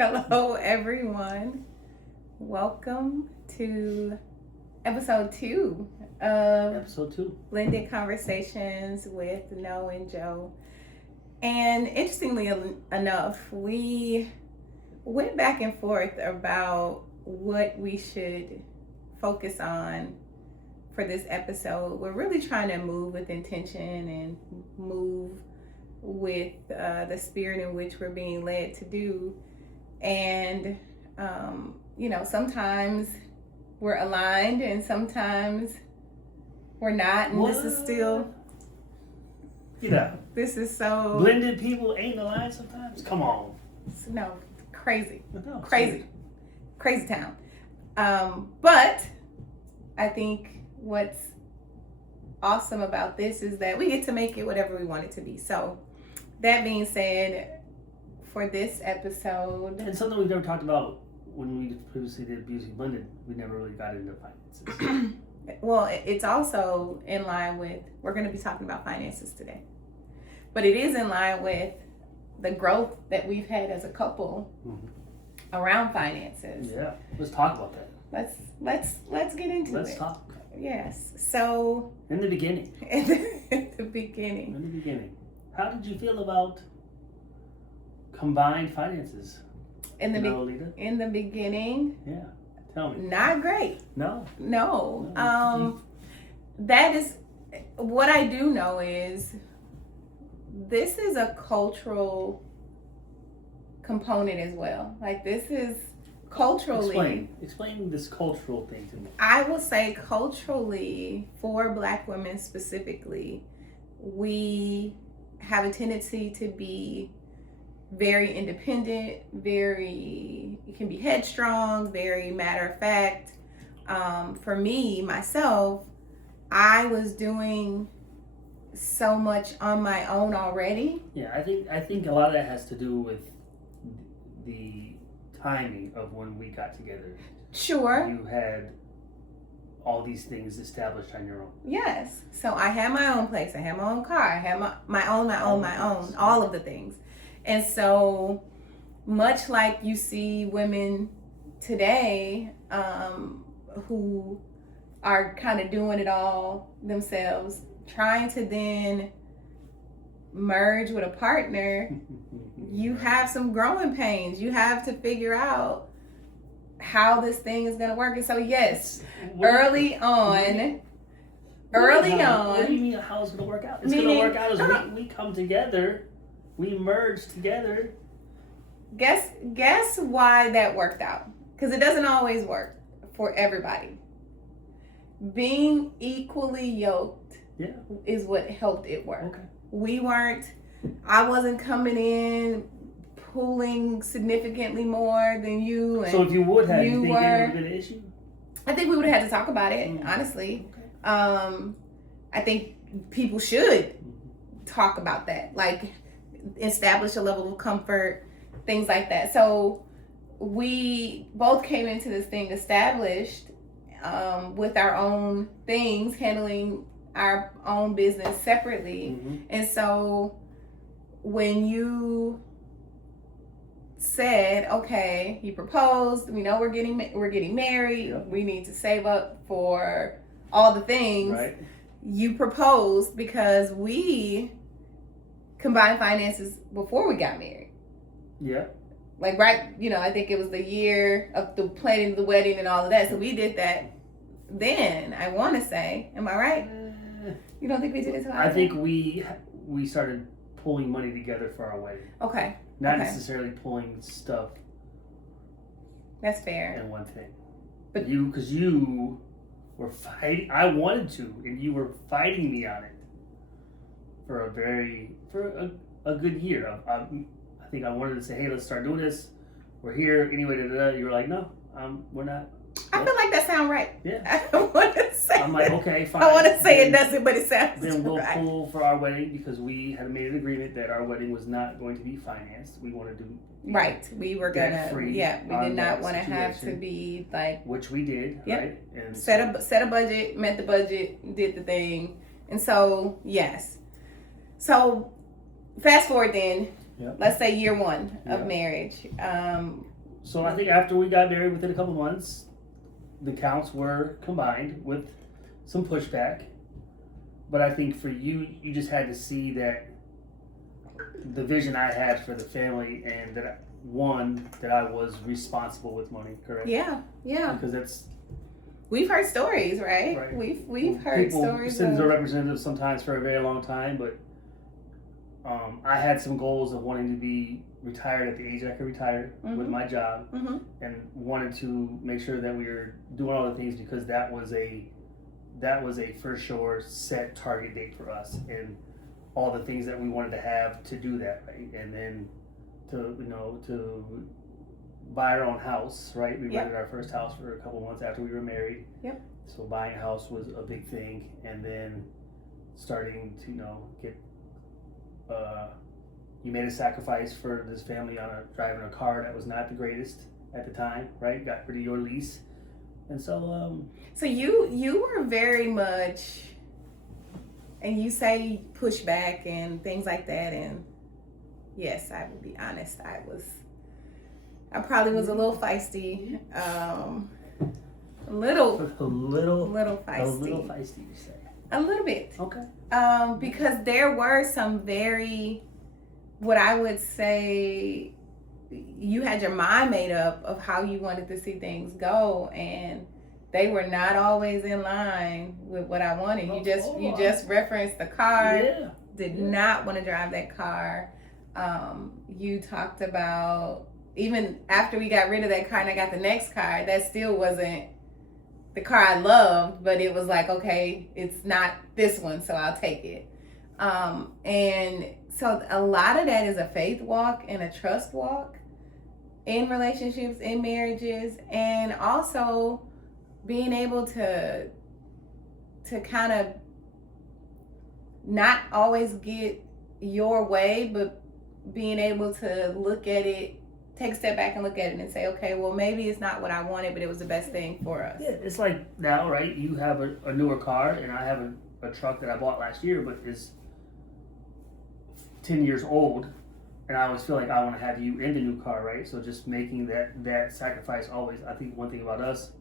Hello, everyone. Welcome to episode 2 of Episode 2. Blended Conversations with No and Joe. And interestingly enough, we went back and forth about what we should focus on for this episode. We're really trying to move with intention and move with the spirit in which we're being led to do. And sometimes we're aligned and sometimes we're not, and this is still this is so blended people ain't aligned sometimes. Come on. Crazy No, crazy town. But I think what's awesome about this is that we get to make it whatever we want it to be. So that being said, for this episode, and something we've never talked about when we previously did Beauty Blended, we never really got into finances. well, it's also in line with, we're going to be talking about finances today, but it is in line with the growth that we've had as a couple around finances. Yeah, let's talk about that. Let's get into it. Let's talk. Yes. So In the beginning, how did you feel about combined finances? In the beginning, yeah, tell me. not great. No. That is what I do know is this is a cultural component as well. Like, this is culturally. Explain this cultural thing to me. I will say culturally, for Black women specifically, we have a tendency to be very independent, you can be headstrong, very matter of fact. For me, myself, I was doing so much on my own already. Yeah, I think a lot of that has to do with the timing of when we got together. Sure. You had all these things established on your own. Yes. So I had my own place. I had my own car. I had my own, all of the things. And so much like you see women today who are kind of doing it all themselves, trying to then merge with a partner, you have some growing pains. You have to figure out how this thing is going to work. And so, yes, early on. What do you mean how it's going to work out? It's going to work out as we come together, we merge together. Guess why that worked out? Because it doesn't always work for everybody. Being equally yoked is what helped it work. Okay. I wasn't coming in pulling significantly more than you. And so if you would have, you think it would have been an issue? I think we would have had to talk about it, honestly. Okay. I think people should talk about that, like establish a level of comfort, things like that. So we both came into this thing established with our own things, handling our own business separately. And so when you said, okay, you proposed, we know we're getting married, we need to save up for all the things. Right. You proposed because we combined finances before we got married. Yeah. Like, right, I think it was the year of the planning of the wedding and all of that. So we did that then, I want to say. Am I right? You don't think we did it till I think we started pulling money together for our wedding. Okay. Not necessarily pulling stuff. That's fair. In one thing. But because you were fighting. I wanted to, and you were fighting me on it for a good year. I think I wanted to say, hey, let's start doing this. We're here anyway. You were like, no, we're not. I feel like that sounds right. Yeah. I want to say. I'm like, okay, fine. I want to say it doesn't, but it sounds right. Then we'll pull for our wedding because we had made an agreement that our wedding was not going to be financed. We wanted to do we were gonna. Yeah, we did not want to have to be like. Which we did. Yep. Right. And set a budget, met the budget, did the thing, and so yes. So fast forward then. Yep. Let's say year one of Yep. marriage. So I think after we got married, within a couple months, the counts were combined with some pushback. But I think for you, you just had to see that the vision I had for the family, and that I was responsible with money, correct? Yeah, yeah. Because that's We've heard stories, right? Right. We've heard people stories. sit as a Of, representative sometimes for a very long time, but I had some goals of wanting to be retired at the age I could retire with Mhm. my job, Mhm. and wanted to make sure that we were doing all the things because that was a for sure set target date for us, and all the things that we wanted to have to do that, right? And then to buy our own house, right? We Yep. rented our first house for a couple months after we were married. Yep. So buying a house was a big thing, and then starting to get. You made a sacrifice for this family on driving a car that was not the greatest at the time, right? Got rid of your lease, and so So you were very much, and you say pushback and things like that, and yes, I will be honest, I probably was a little feisty, a little a little feisty, you say. a little bit, Okay. because there were some very, what I would say, you had your mind made up of how you wanted to see things go, and they were not always in line with what I wanted. You just referenced the car. Yeah. Did not want to drive that car. You talked about, even after we got rid of that car and I got the next car, that still wasn't the car I loved, but it was like, okay, it's not this one, so I'll take it. And so a lot of that is a faith walk and a trust walk in relationships, in marriages, and also being able to kind of not always get your way, but being able to look at it, take a step back and look at it and say, okay, well, maybe it's not what I wanted, but it was the best thing for us. Yeah, it's like now, right? You have a newer car, and I have a truck that I bought last year, but is 10 years old, and I always feel like I want to have you in the new car, right? So just making that sacrifice always. I think one thing about us,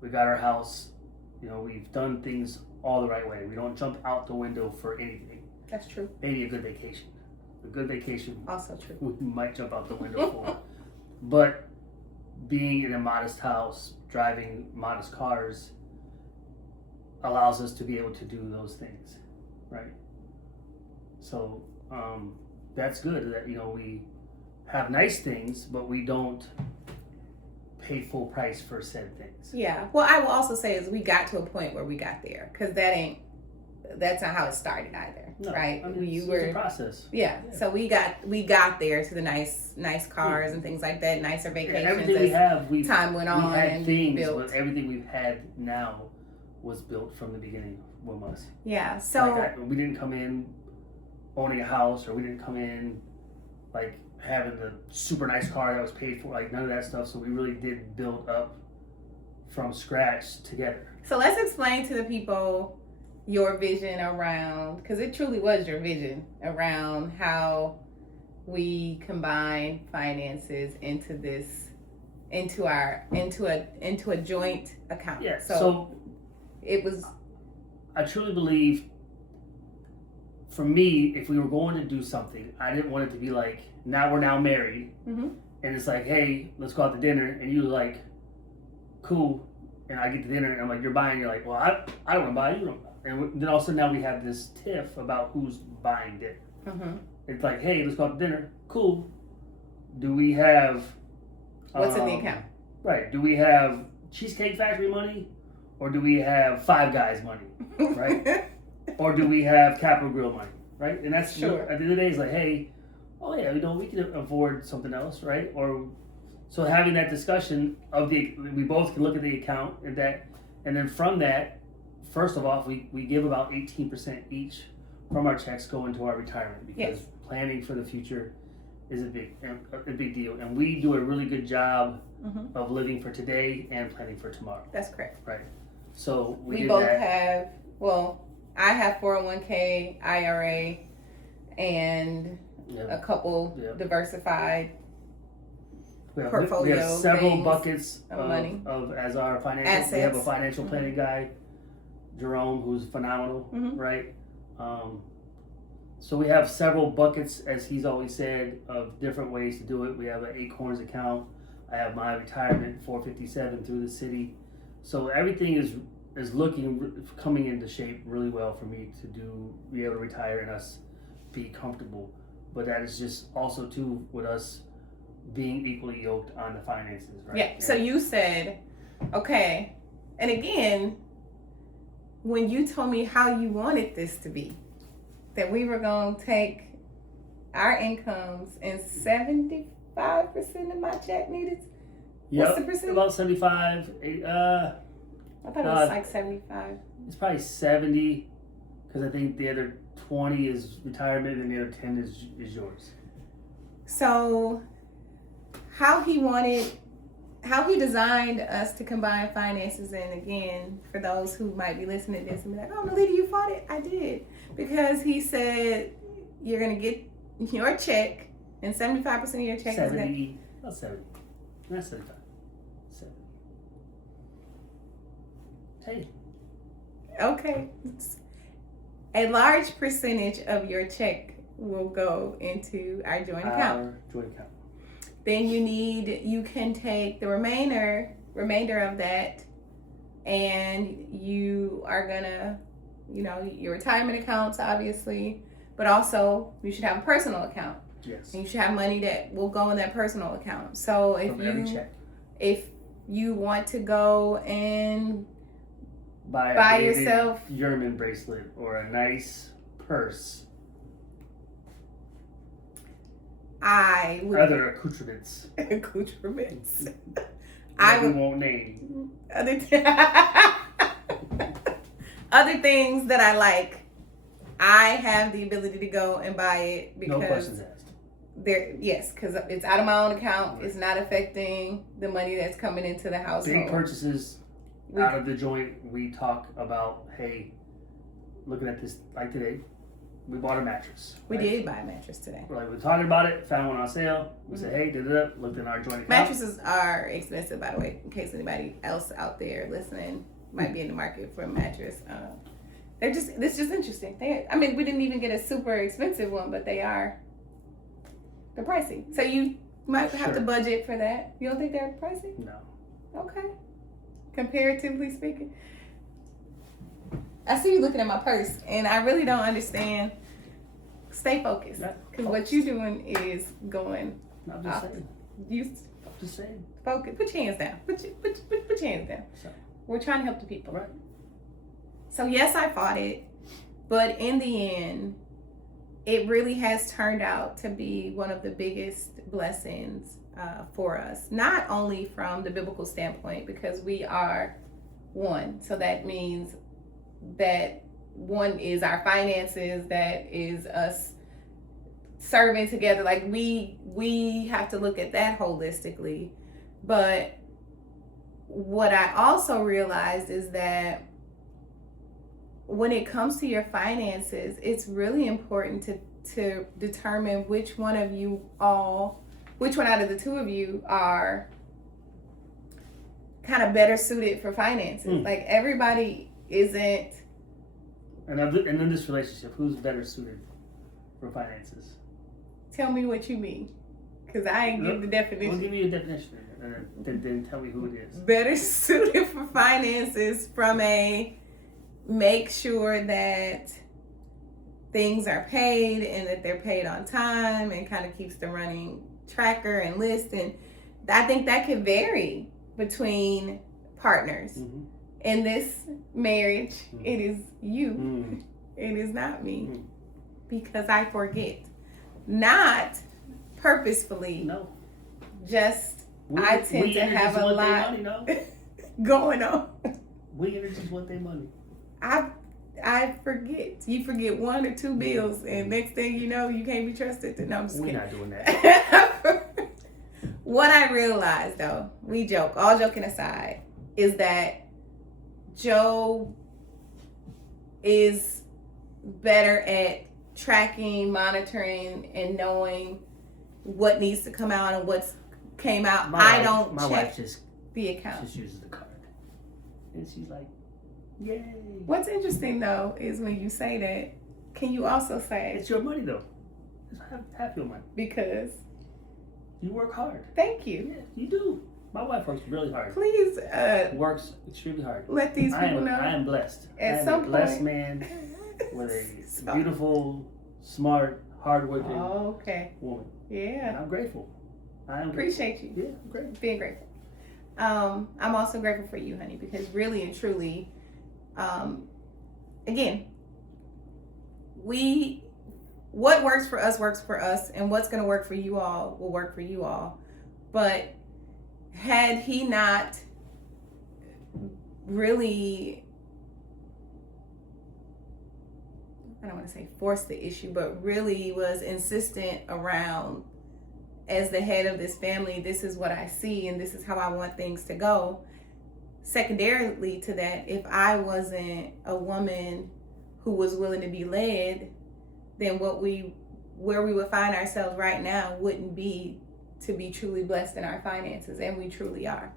we got our house, we've done things all the right way. We don't jump out the window for anything. That's true. Maybe a good vacation. A good vacation, Also true. we might jump out the window for. But being in a modest house, driving modest cars, allows us to be able to do those things, right? So that's good that we have nice things, but we don't pay full price for said things. Yeah. Well, I will also say is we got to a point where we got there, because that's not how it started either, No, right? I mean, it's a process. Yeah. So we got there to the nice cars and things like that, nicer vacations. Everything we have, time went on we had and things, built. but everything we've had now was built from the beginning with us. Yeah. So we didn't come in owning a house, or we didn't come in like having the super nice car that was paid for, like none of that stuff. So we really did build up from scratch together. So let's explain to the people your vision around, because it truly was your vision around how we combine finances into a joint account. Yeah. So it was. I truly believe, for me, if we were going to do something, I didn't want it to be like, we're now married, Mm-hmm. and it's like, hey, let's go out to dinner, and you're like, cool, and I get to dinner, and I'm like, you're buying, you're like, well, I don't want to buy, you don't buy. And then all of a sudden now we have this tiff about who's buying dinner. Mm-hmm. It's like, hey, let's go out to dinner, cool. Do we have... What's in the account? Right, do we have Cheesecake Factory money, or do we have Five Guys money, right? Or do we have Capital Grill money, right? And that's Sure. At the end of the day, it's like, hey, oh yeah, we can afford something else, right? Or so having that discussion we both can look at the account and then from that, first of all, we give about 18% each from our checks go into our retirement, because planning for the future is a big deal, and we do a really good job Mm-hmm. of living for today and planning for tomorrow. That's correct. Right. So we did both that. have. Well, I have 401k, IRA, and a couple diversified We have portfolio several things buckets of money. of as our financial. Assets. We have a financial planning guy, Jerome, who's phenomenal, right? So we have several buckets, as he's always said, of different ways to do it. We have an Acorns account. I have my retirement 457 through the city. So everything is coming into shape really well for me to be able to retire and us be comfortable. But that is just also too with us being equally yoked on the finances, right? Yeah. So you said, okay, and again, when you told me how you wanted this to be, that we were gonna take our incomes and 75% of my check needed. What's the percentage? About 75. I thought it was like 75. It's probably 70, because I think the other 20 is retirement and the other 10 is yours. So how he designed us to combine finances, and again, for those who might be listening to this and be like, oh, Melita, you fought it? I did. Because he said you're going to get your check, and 75% of your check 70, about 70. Not 75. 70. Hey. Okay. A large percentage of your check will go into our joint account. Then you can take the remainder of that, and you are gonna, your retirement accounts, obviously, but also you should have a personal account. Yes. And you should have money that will go in that personal account. So if you want to go and buy yourself German bracelet or a nice purse. Other accoutrements. I won't name. Other things that I like, I have the ability to go and buy it because no questions asked. Because it's out of my own account. Right. It's not affecting the money that's coming into the household. Big purchases out of the joint. We talk about, hey, looking at this like today. We bought a mattress. We did buy a mattress today. Like we were talking about it, found one on sale. We said, hey, looked in our joint account. Mattresses are expensive, by the way, in case anybody else out there listening might be in the market for a mattress. This is just interesting. We didn't even get a super expensive one, but they're pricey. So you might have to budget for that. You don't think they're pricey? No. Okay. Comparatively speaking. I see you looking at my purse, and I really don't understand. Stay focused, because what you're doing is going. I'm just saying. I'm just saying. Focus. Put your hands down. Put your hands down. So, we're trying to help the people. Right. So yes, I fought it, but in the end, it really has turned out to be one of the biggest blessings for us. Not only from the biblical standpoint, because we are one. So that means that one is our finances, that is us serving together. Like we have to look at that holistically. But what I also realized is that when it comes to your finances, it's really important to determine which one out of the two of you are kind of better suited for finances. Like everybody isn't. And in this relationship, who's better suited for finances? Tell me what you mean, because I ain't give the definition. I'll give you a definition, and then tell me who it is. Better suited for finances from a make sure that things are paid and that they're paid on time, and kind of keeps the running tracker and list. And I think that could vary between partners. Mm-hmm. In this marriage, it is you. It is not me. Because I forget. Not purposefully. No. Just I tend to have a lot going on. We just want their money. I forget. You forget one or two bills, and next thing you know, you can't be trusted. No, I'm just kidding. We're not doing that. What I realized, though, we joke, all joking aside, is that Joe is better at tracking, monitoring, and knowing what needs to come out and what's came out. I don't my check wife just the account. just uses the card, and she's like, "Yay!" What's interesting though is when you say that, can you also say It's your money though. It's half your money. because You work hard. thank you. Yeah, you do. My wife works really hard. Please Works extremely hard. let these I people know. am blessed. I At am some a blessed point- man with a So- beautiful, smart, hardworking Oh, okay. woman. Yeah. And I'm grateful. I am Appreciate you. grateful. Yeah, I'm grateful. Being grateful. I'm also grateful for you, honey, because really and truly, again, what works for us, and what's going to work for you all will work for you all. But had he not really, I don't want to say forced the issue, but really was insistent around, as the head of this family, this is what I see and this is how I want things to go. Secondarily to that, if I wasn't a woman who was willing to be led, then where we would find ourselves right now wouldn't be to be truly blessed in our finances, and we truly are.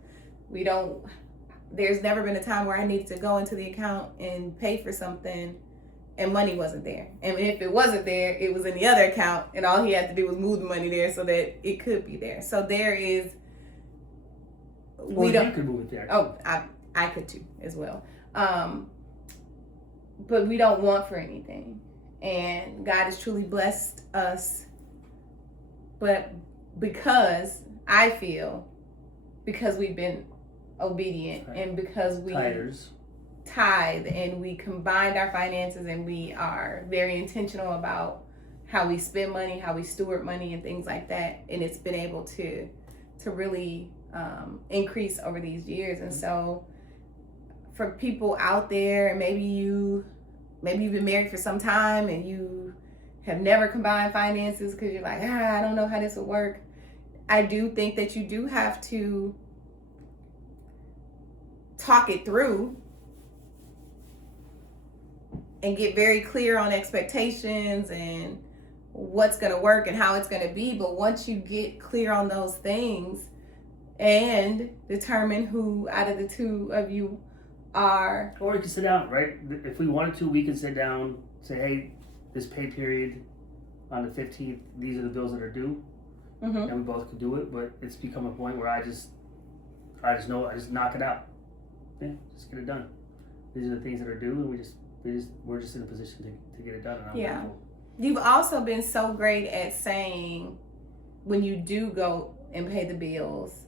There's never been a time where I needed to go into the account and pay for something and money wasn't there. And if it wasn't there, it was in the other account, and all he had to do was move the money there so that it could be there. So there is, Or you could move it there. Oh, I could too as well. But we don't want for anything. And God has truly blessed us. But because I feel, because we've been obedient, right, and because we tithe and we combined our finances, and we are very intentional about how we spend money, how we steward money and things like that. And it's been able to really increase over these years. And so for people out there, and maybe you've been married for some time and you have never combined finances because you're like, I don't know how this will work. I do think that you do have to talk it through and get very clear on expectations and what's going to work and how it's going to be. But once you get clear on those things and determine who out of the two of you are. Or we can sit down, right? If we wanted to, we can sit down, say, hey, this pay period on the 15th, these are the bills that are due. Mm-hmm. And we both could do it, but it's become a point where I just knock it out. Yeah, just get it done. These are the things that are due, and we're just in a position to get it done, and I'm grateful. You've also been so great at saying, when you do go and pay the bills,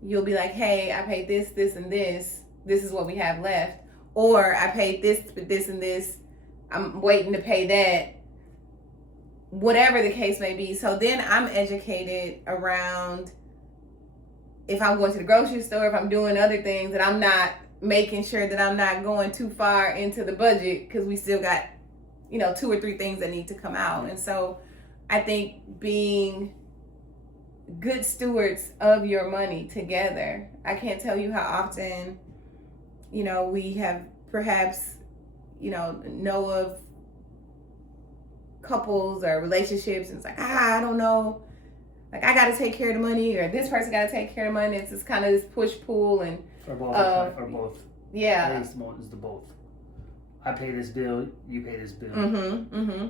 you'll be like, hey, I paid this, this, and this. This is what we have left. Or I paid this, this, and this. I'm waiting to pay that. Whatever the case may be. So then I'm educated around, if I'm going to the grocery store, if I'm doing other things, that I'm not making sure that I'm not going too far into the budget, because we still got, 2 or 3 things that need to come out. And so I think being good stewards of your money together, I can't tell you how often, we have perhaps, know of couples or relationships, and it's like, I don't know, like I got to take care of the money, or this person got to take care of the money. It's just kind of this push-pull, and or both. Yeah. I think it's the both. I pay this bill, you pay this bill. Mm-hmm. Mm-hmm.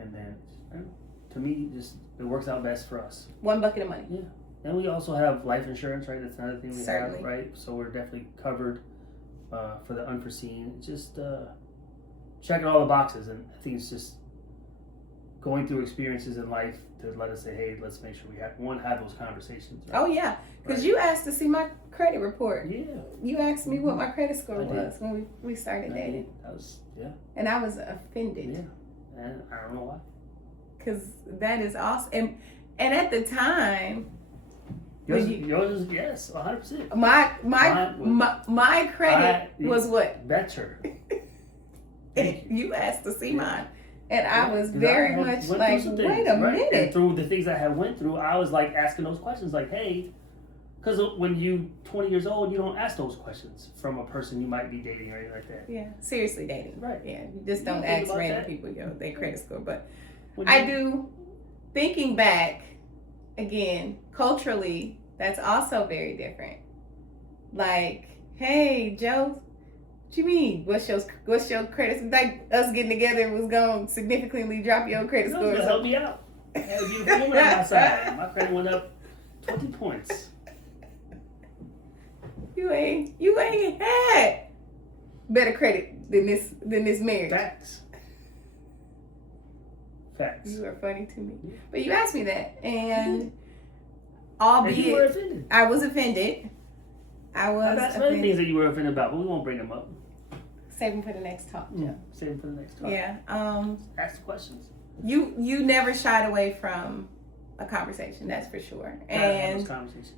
And then, to me, it works out best for us. One bucket of money. Yeah. And we also have life insurance, right? That's another thing we Certainly. have, right? So we're definitely covered for the unforeseen. Just checking all the boxes, and I think it's just going through experiences in life to let us say, hey, let's make sure we have those conversations. Right? Oh yeah, because Right. You asked to see my credit report. Yeah. You asked me what my credit score I did. was when we started dating, That was, yeah. and I was offended. Yeah. And I don't know why. Because that is awesome. And at the time, Yours when is, yes, 100%. my credit was what? Better. You asked to see mine. And I was 'Cause very went much through like, some wait things, a right? minute. And through the things I had went through, I was like asking those questions like, hey, Because when you 20 years old, you don't ask those questions from a person you might be dating or anything like that. Yeah, seriously dating. Right. Yeah, you just You don't think ask about random that? people their credit score. But When I you- do, thinking back, again, culturally, that's also very different. Like, hey, Joe, what you mean? What's your credit? Like us getting together was going to significantly drop your credit That was score. gonna help me out. I had a beautiful woman on my side. My credit went up 20 points. You ain't had better credit than this marriage. Facts. You are funny to me. Yeah. But you asked me that, and And albeit you were offended. I was offended. I was That's some other offended. things that you were offended about, but we won't bring them up. Save them for the next talk. Yeah. Save them for the next talk. Yeah. Ask the questions. You never shied away from a conversation. That's for sure. Gotta have And those conversations.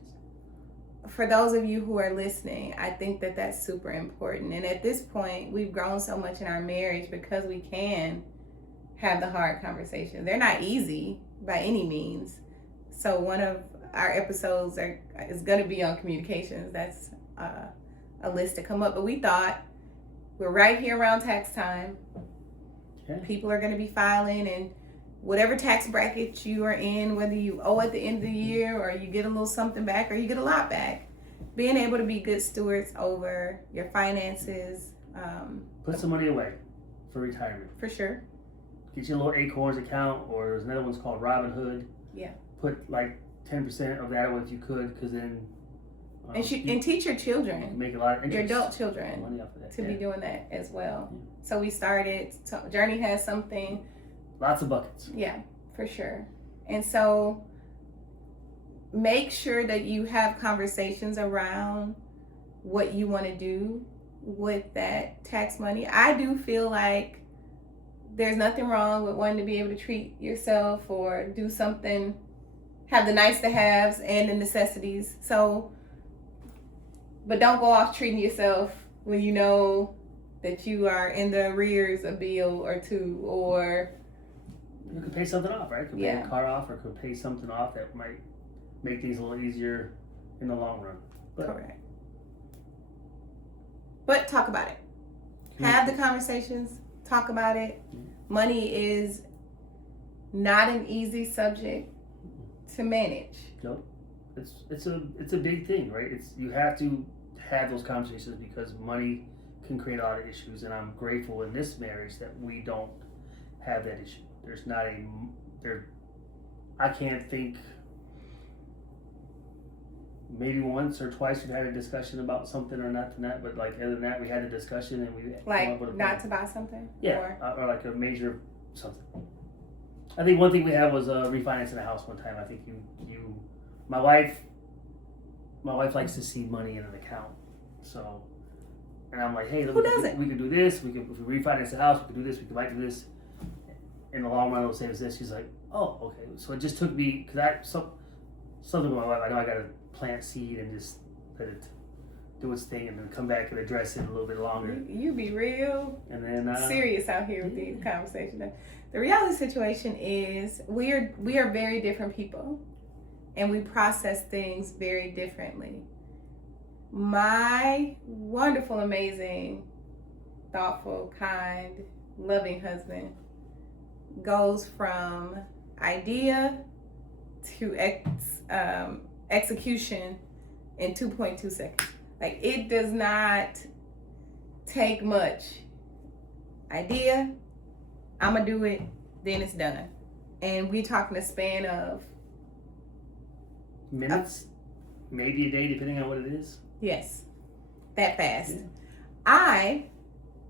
for those of you who are listening, I think that that's super important. And at this point, we've grown so much in our marriage because we can have the hard conversations. They're not easy by any means. So one of our episodes is going to be on communications. That's a list to come up. But we thought we're right here around tax time. Yeah. People are going to be filing, and whatever tax bracket you are in, whether you owe at the end of the year or you get a little something back or you get a lot back, being able to be good stewards over your finances, Put some money away for retirement. for sure. Get your little Acorns account, or there's another one's called Robinhood. Yeah. Put like 10% of that away if you could, because then And you and teach your can children, make a lot of your interest. adult children, money off of that. to be doing that as well. Yeah. So we started, Journey has something, Lots of buckets. yeah, for sure. And so make sure that you have conversations around what you want to do with that tax money. I do feel like there's nothing wrong with wanting to be able to treat yourself or do something, have the nice to haves and the necessities. So, but don't go off treating yourself when you know that you are in the arrears a bill or two, or You could pay something off, right? Could pay Yeah. a car off, or could pay something off that might make things a little easier in the long run. But correct. But talk about it. Have the conversations. Talk about it. Money is not an easy subject to manage. it's a big thing, right? You have to have those conversations because money can create a lot of issues, and I'm grateful in this marriage that we don't have that issue. There's not I can't think maybe once or twice we've had a discussion about something or not, but like other than that, we had a discussion and we come up Like with a not plan. to buy something. Yeah, or like a major something. I think one thing we had was refinancing a house one time. I think my wife likes to see money in an account. So, and I'm like, hey, look, Who doesn't? we could do this. If we refinance the house, we could do this. We might do this. In the long run, it'll save us this. She's like, oh, okay. So it just took me something with my wife. I know I got to plant seed and just let it do its thing, and then come back and address it a little bit longer. You be real And then serious out here with these conversations. The reality situation is we are very different people, and we process things very differently. My wonderful, amazing, thoughtful, kind, loving husband goes from idea to execution in 2.2 seconds. Like, it does not take much. Idea, I'm gonna do it, then it's done. And we're talking a span of, minutes, maybe a day, depending on what it is. yes, that fast. Yeah. I,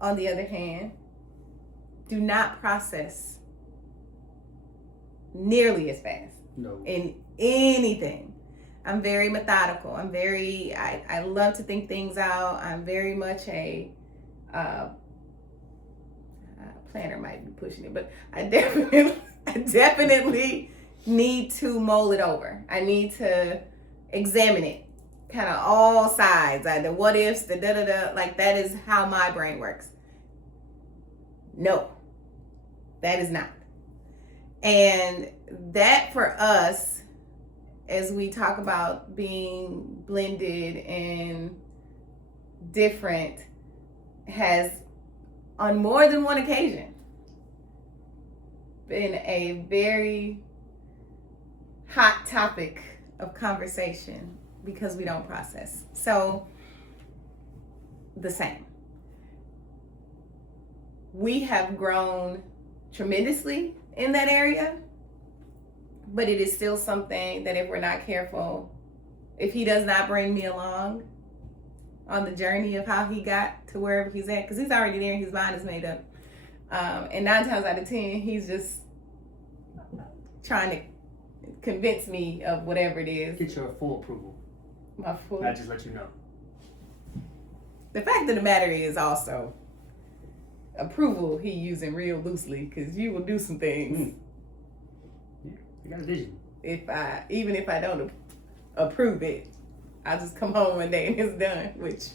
on the other hand, do not process nearly as fast No. in anything. I'm very methodical. I love to think things out. I'm very much a planner, might be pushing it, but I definitely need to mull it over. I need to examine it, kind of all sides, the what ifs, the da-da-da, like that is how my brain works. No, that is not. And that for us as we talk about being blended and different, has on more than one occasion been a very hot topic of conversation because we don't process. So, the same. We have grown tremendously in that area, but it is still something that if we're not careful, if he does not bring me along on the journey of how he got to wherever he's at, because he's already there and his mind is made up. And 9 times out of 10, he's just trying to convince me of whatever it is. Get your full approval. My full. I just let you know. The fact of the matter is also approval he using real loosely, because you will do some things. Yeah, I got a vision. Even if I don't approve it, I'll just come home one day and it's done, which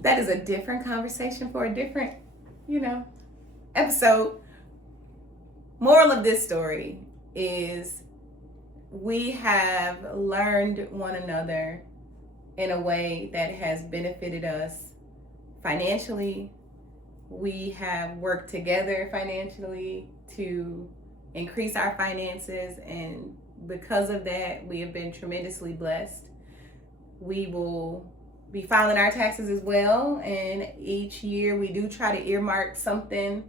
that is a different conversation for a different, episode. Moral of this story is we have learned one another in a way that has benefited us financially. We have worked together financially to increase our finances, and because of that, we have been tremendously blessed. We will be filing our taxes as well, and each year we do try to earmark something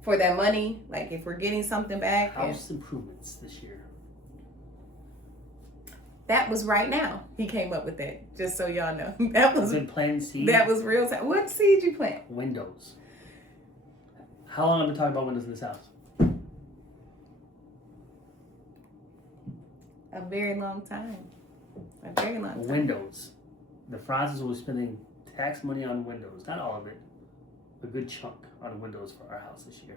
for that money, like if we're getting something back. House improvements this year. That was right now. He came up with that, just so y'all know. That was been planting seeds. That was real time. What seed you plant? Windows. How long have I been talking about windows in this house? A very long time. A very long time. Windows. The Francis will be spending tax money on windows. Not all of it. A good chunk on windows for our house this year.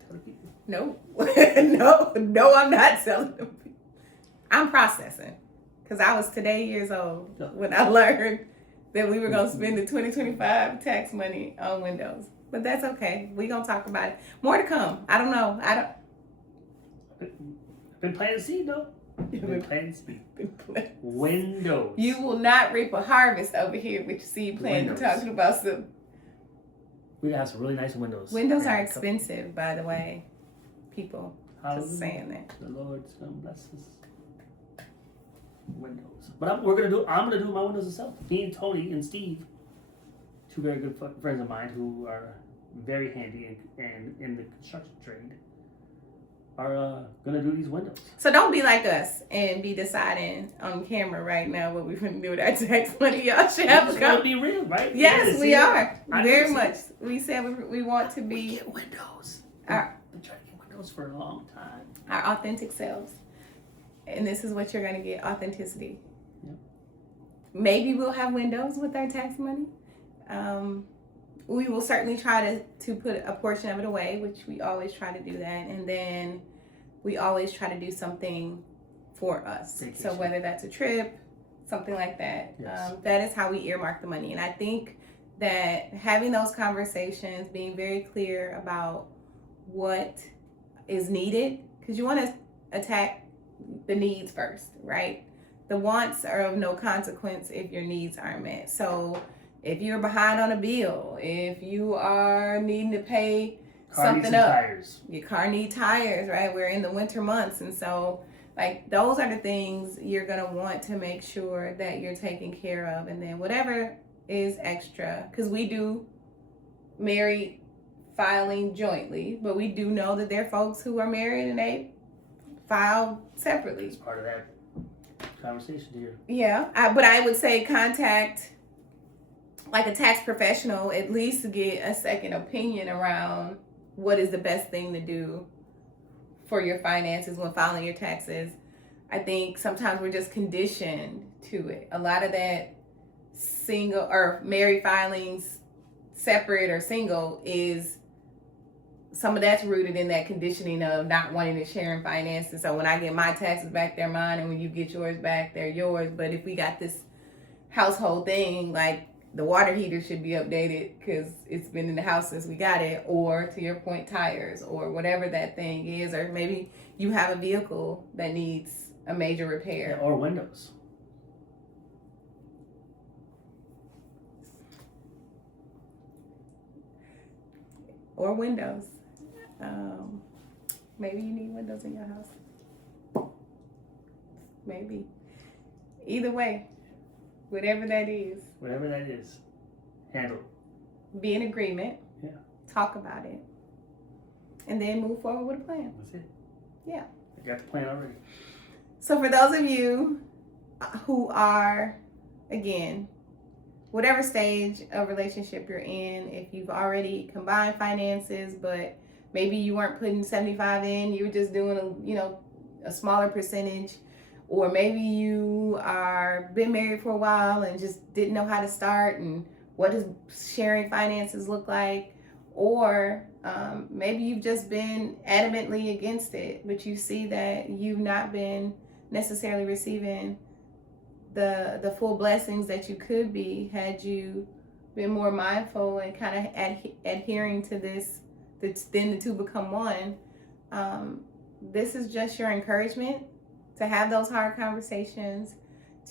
Tell the people. No, no, I'm not telling them. I'm processing. Because I was today years old when I learned that we were going to spend the 2025 tax money on windows. But that's okay. We're going to talk about it. More to come. I don't know. I've been planting seed, though. Been planting seed. Windows. You will not reap a harvest over here with your seed planting, talking about some. We have some really nice windows. Windows are expensive, by the way. People just saying that. The Lord's gonna bless us. Windows, but I'm gonna do my windows myself. Me and Tony and Steve, two very good friends of mine who are very handy and in the construction trade, are gonna do these windows. So don't be like us and be deciding on camera right now what we're gonna do with our tax money. Y'all should have a conversation. Be real, right? Yes, we are very much. We said we want to be. We get windows. I've been trying to get windows for a long time. Our authentic selves, and this is what you're gonna get: authenticity. Yep. Maybe we'll have windows with our tax money. We will certainly try to put a portion of it away, which we always try to do that. And then we always try to do something for us. Vacation. So whether that's a trip, something like that, yes. That is how we earmark the money. And I think that having those conversations, being very clear about what is needed, because you want to attack the needs first, right? The wants are of no consequence if your needs aren't met. So if you're behind on a bill, if you are needing to pay something up, tires. Your car needs tires, right? We're in the winter months, and so like those are the things you're gonna want to make sure that you're taking care of. And then whatever is extra, because we do married filing jointly, but we do know that there are folks who are married and they file separately. It's part of that conversation here. Yeah, but I would say contact like a tax professional, at least to get a second opinion around what is the best thing to do for your finances when filing your taxes. I think sometimes we're just conditioned to it. A lot of that single or married filings, separate or single, is some of that's rooted in that conditioning of not wanting to share in finances. So when I get my taxes back, they're mine, and when you get yours back, they're yours. But if we got this household thing, like the water heater should be updated because it's been in the house since we got it, or to your point, tires, or whatever that thing is, or maybe you have a vehicle that needs a major repair. Or windows. Or windows. Maybe you need windows in your house. Maybe. Either way, whatever that is. Whatever that is, handle it. Be in agreement. Yeah. Talk about it. And then move forward with a plan. That's it. Yeah. I got the plan already. So for those of you who are, again, whatever stage of relationship you're in, if you've already combined finances, but maybe you weren't putting 75 in, you were just doing a smaller percentage, or maybe you are been married for a while and just didn't know how to start and what does sharing finances look like, or maybe you've just been adamantly against it, but you see that you've not been necessarily receiving the full blessings that you could be had you been more mindful and kind of adhering to this, then the two become one. This is just your encouragement to have those hard conversations,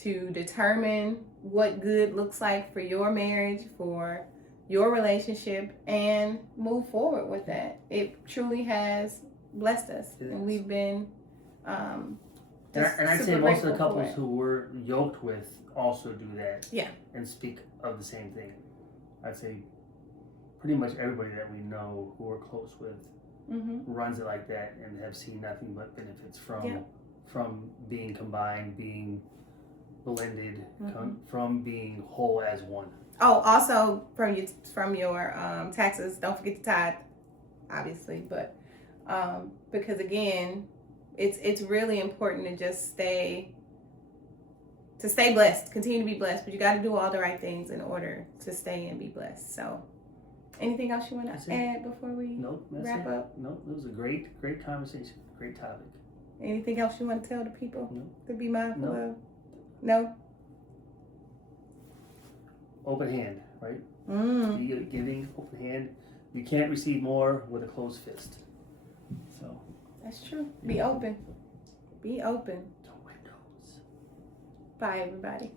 to determine what good looks like for your marriage, for your relationship, and move forward with that. It truly has blessed us, and we've been And I'd say most of the couples who we're yoked with also do that. Yeah. And speak of the same thing. I'd say pretty much everybody that we know who we're close with runs it like that and have seen nothing but benefits from being combined, being blended, from being whole as one. Oh, also from your taxes, don't forget to tithe, obviously, but because again, it's really important to just stay blessed, continue to be blessed, but you got to do all the right things in order to stay and be blessed. So anything else you want to add before we wrap up? Nope, it was a great conversation, great topic. Anything else you want to tell the people to be mindful of? No? Open hand, right? Be giving, open hand. You can't receive more with a closed fist. So that's true. Be open. Be open. To windows. Bye, everybody.